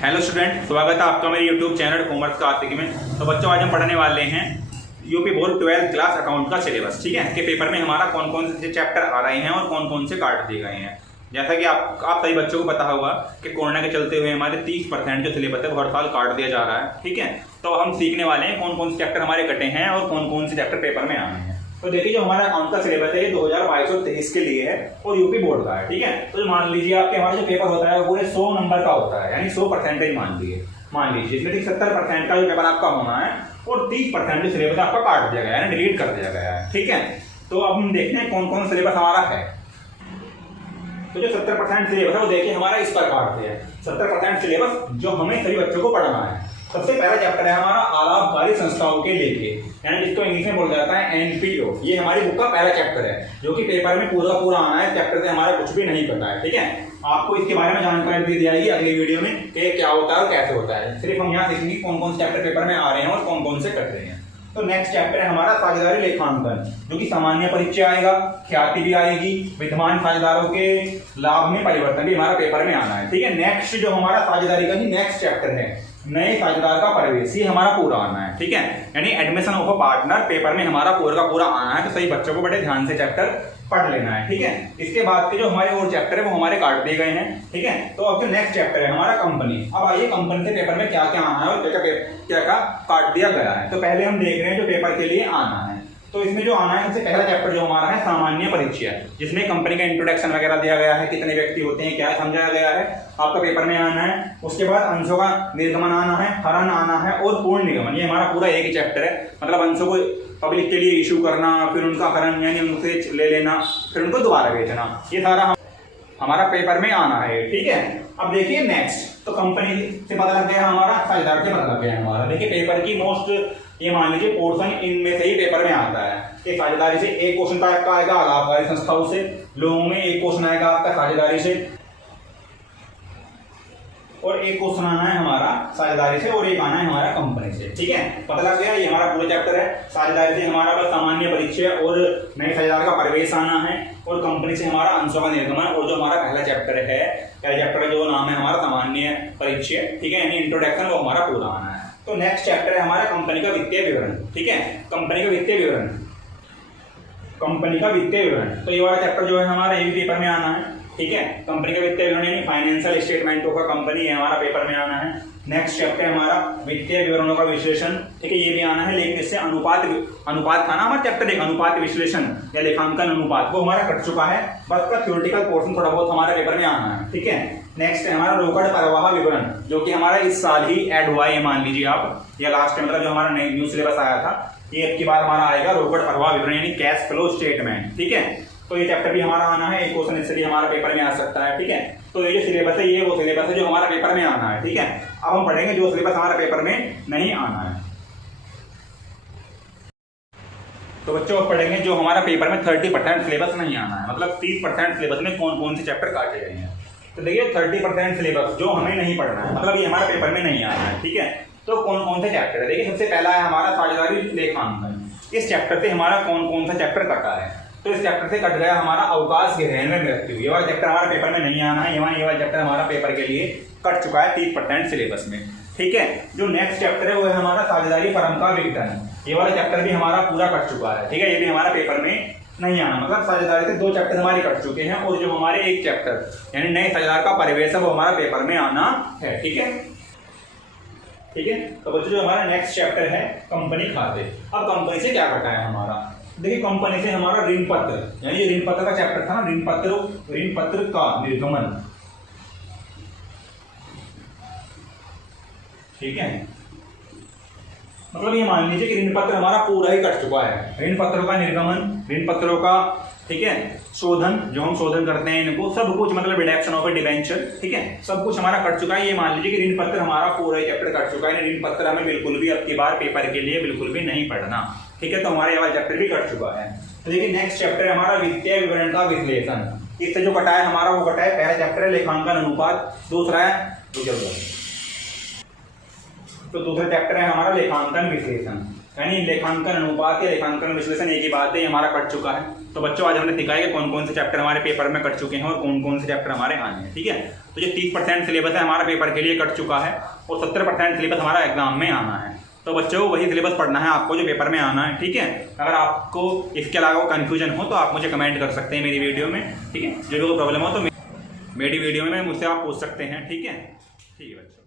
Hello student, स्वागत है आपका मेरे यूट्यूब चैनल कॉमर्स कार्तिक में। तो बच्चों, आज हम पढ़ने वाले हैं UP board 12th class account का सिलेबस। ठीक है, कि पेपर में हमारा कौन कौन से चैप्टर आ रहे हैं और कौन कौन से काट दिए गए हैं। जैसा कि आप सभी बच्चों को पता होगा कि कोरोना के चलते हुए हमारे 30% जो सिलेबस है वो हर साल काट दिया जा रहा है। ठीक है, तो हम सीखने वाले हैं कौन कौन से चैप्टर हमारे कटे हैं और कौन कौन से चैप्टर पेपर में आए हैं। तो देखिए, जो हमारा अकाउंट का सिलेबस है ये 2022 और 23 के लिए है और यूपी बोर्ड का है। ठीक है, तो मान लीजिए आपके हमारा जो पेपर होता है वो 100 नंबर का होता है, यानी 100% मान लीजिए इसमें 70% का जो पेपर आपका होना है और 30% जो सिलेबस आपका काट दिया गया है, डिलीट कर दिया गया है। ठीक है, तो अब हम देखते हैं कौन कौन सिलेबस हमारा है। तो जो 70% सिलेबस है वो देखिए हमारा इस प्रकार से है। 70% सिलेबस जो हमें सभी बच्चों को पढ़ना है। सबसे पहला चैप्टर है हमारा आलाभकारी संस्थाओं के लेके, यानी जिसको इंग्लिश में बोला जाता है एनपीओ। ये हमारी बुक का पहला चैप्टर है जो कि पेपर में पूरा आना है। चैप्टर से हमारा कुछ भी नहीं पता है। ठीक है, आपको इसके बारे में जानकारी दी जाएगी अगली वीडियो में कि क्या होता है और कैसे होता है। सिर्फ हम यहाँ सीखेंगे कौन कौन से चैप्टर पेपर में आ रहे हैं और कौन कौन से कट रहे हैं। तो नेक्स्ट चैप्टर है हमारा साझेदारी लेखांकन, जो कि सामान्य परिचय आएगा, ख्याति भी आएगी, विद्यमान साझेदारों के लाभ में परिवर्तन भी हमारा पेपर में आना है। ठीक है, नेक्स्ट जो हमारा साझेदारी का ही नेक्स्ट चैप्टर है नए साझेदार का प्रवेश, ये हमारा पूरा आना है। ठीक है, यानी admission of a partner paper में हमारा पूरा का पूरा आना है। तो सही बच्चों को बड़े ध्यान से चैप्टर पढ़ लेना है। ठीक है, इसके बाद के जो हमारे और चैप्टर है वो हमारे काट दिए गए हैं। ठीक है, तो अब जो नेक्स्ट चैप्टर है हमारा कंपनी। अब आइए कंपनी से पेपर में क्या क्या आना है और क्या क्या काट दिया गया है। तो पहले हम देख रहे हैं जो पेपर के लिए आना है। तो इसमें जो आना है सबसे पहला चैप्टर जो हमारा है सामान्य परिचय, जिसमें कंपनी का इंट्रोडक्शन वगैरह दिया गया है, कितने व्यक्ति होते हैं, क्या समझाया गया है, आपका पेपर में आना है। उसके बाद अंशों का निर्गमन आना है, हरण आना है और पूर्ण निगमन। ये हमारा पूरा एक ही चैप्टर है। मतलब अंशों को पब्लिक के लिए इशू करना, फिर उनका हरण यानी उनसे ले लेना, फिर उनको दोबारा बेचना, ये सारा हमारा पेपर में आना है। ठीक है, अब देखिए नेक्स्ट, तो कंपनी से पता लग गया हमारा, साझेदार से पता लग गया हमारा। देखिए पेपर की मोस्ट ये मान लीजिए पोर्शन इनमें से ही पेपर में आता है कि साझेदारी से एक क्वेश्चन आपका आएगा, आलाभकारी संस्थाओं से, लोगों में एक क्वेश्चन आएगा आपका साझेदारी से, और एक क्वेश्चन आना है हमारा साझेदारी से और एक आना है हमारा कंपनी से। ठीक है, पता लग गया, ये हमारा पूरा चैप्टर है। साझेदारी से हमारा बस सामान्य परिचय और नए साझेदार का प्रवेश आना है, और कंपनी से हमारा अंशों का निर्गमन, और जो हमारा पहला चैप्टर है, पहला चैप्टर का जो नाम है हमारा सामान्य परिचय, ठीक है, यानी इंट्रोडक्शन, वो हमारा पूरा आना है। तो नेक्स्ट चैप्टर है हमारा कंपनी का वित्तीय विवरण। ठीक है, कंपनी का वित्तीय विवरण, कंपनी का वित्तीय विवरण। तो ये वाला चैप्टर जो है हमारा ये पेपर में आना है। ठीक है, कंपनी का वित्तीय विवरण यानी फाइनेंशियल स्टेटमेंटों का कंपनी है हमारा पेपर में आना है। नेक्स्ट चैप्टर है हमारा वित्तीय विवरणों का विश्लेषण। ठीक है, ये भी आना है, लेकिन इससे अनुपात था ना हमारा चैप्टर एक, अनुपात विश्लेषण या लेखांकन अनुपात, वो हमारा कट चुका है। बस का थ्योरेटिकल पोर्शन थोड़ा बहुत हमारे पेपर में आना है। ठीक है, नेक्स्ट है हमारा रोकड़ प्रवाह विवरण, जो कि हमारा इस साल ही ऐड हुआ है, मान लीजिए आप, या लास्ट टाइम मतलब जो हमारा न्यू सिलेबस आया था, ये अब की बार हमारा आएगा रोकड़ प्रवाह विवरण यानी कैश फ्लो स्टेटमेंट। ठीक है, तो ये चैप्टर भी हमारा आना है, एक क्वेश्चन इससे भी हमारा पेपर में आ सकता है। ठीक है, तो ये जो सिलेबस है ये वो सिलेबस है जो हमारा पेपर में आना है। ठीक है, अब हम पढ़ेंगे जो सिलेबस हमारा पेपर में नहीं आना है। तो बच्चों अब पढ़ेंगे जो हमारा पेपर में 30% सिलेबस नहीं आना है, मतलब 30% सिलेबस में कौन कौन से चैप्टर काटे गए हैं। तो देखिए 30% सिलेबस जो हमें नहीं पढ़ना है, मतलब ये हमारा पेपर में नहीं आना है। ठीक है, तो कौन कौन से चैप्टर है, देखिए सबसे पहला है हमारा साझेदारी लेखांकन। इस चैप्टर से हमारा कौन कौन सा चैप्टर कटा है। तो इस चैप्टर से कट गया हमारा अवकाश ग्रहण में मृत्यु, ये वाला चैप्टर हमारा पेपर में नहीं आना है। ये वाला चैप्टर हमारा पेपर के लिए कट चुका है 30% सिलेबस में। ठीक है, जो नेक्स्ट चैप्टर है वो है हमारा साझेदारी फर्म का विघटन। ये वाला चैप्टर भी हमारा पूरा कट चुका है। ठीक है, ये भी हमारा पेपर में नहीं आना, मतलब साझेदारी से 2 चैप्टर हमारे कट चुके हैं, और जो हमारे एक चैप्टर यानी नए साझेदार का प्रवेश है वो हमारा पेपर में आना है। ठीक है, ठीक है, तो बच्चों जो हमारा नेक्स्ट चैप्टर है कंपनी खाते। अब कंपनी से क्या कटा है हमारा, देखिए कंपनी से हमारा ऋण पत्र, यानी ऋण पत्र का चैप्टर था, ऋण पत्र का निर्गमन। ठीक है, मतलब ये मान लीजिए कि ऋण पत्र हमारा पूरा ही कट चुका है। ऋण पत्रों का निर्गमन, ऋण पत्रों का, ठीक है, शोधन, जो हम शोधन करते हैं इनको, सब कुछ, मतलब रिडक्शन ऑफ डिबेंचर, ठीक है, सब कुछ हमारा कट चुका है। ये मान लीजिए कि ऋण पत्र हमारा पूरा ही चैप्टर कट चुका है। ऋण पत्र हमें बिल्कुल भी अब की बार पेपर के लिए बिल्कुल भी नहीं पढ़ना। ठीक है, तो हमारा ये वाला चैप्टर भी कट चुका है। तो देखिए नेक्स्ट चैप्टर है हमारा वित्तीय विवरण का विश्लेषण। इससे जो कटा है हमारा वो कटा है, पहला चैप्टर है लेखांकन अनुपात, दूसरा है तो दूसरा चैप्टर है हमारा लेखांकन विश्लेषण, यानी लेखांकन अनुपात या लेखांकन विश्लेषण एक ही बात है, हमारा कट चुका है। तो बच्चों आज हमने सिखाया कि कौन कौन से चैप्टर हमारे पेपर में कट चुके हैं और कौन कौन से चैप्टर हमारे आने हैं। ठीक है, तो ये 30% सिलेबस है हमारा पेपर के लिए कट चुका है और 70% सिलेबस हमारा एग्जाम में आना है। तो बच्चों वही सिलेबस पढ़ना है आपको जो पेपर में आना है। ठीक है, अगर आपको इसके अलावा कन्फ्यूजन हो तो आप मुझे कमेंट कर सकते हैं मेरी वीडियो में। ठीक है, जो भी कोई प्रॉब्लम हो तो मेरी वीडियो में मुझसे आप पूछ सकते हैं। ठीक है बच्चों।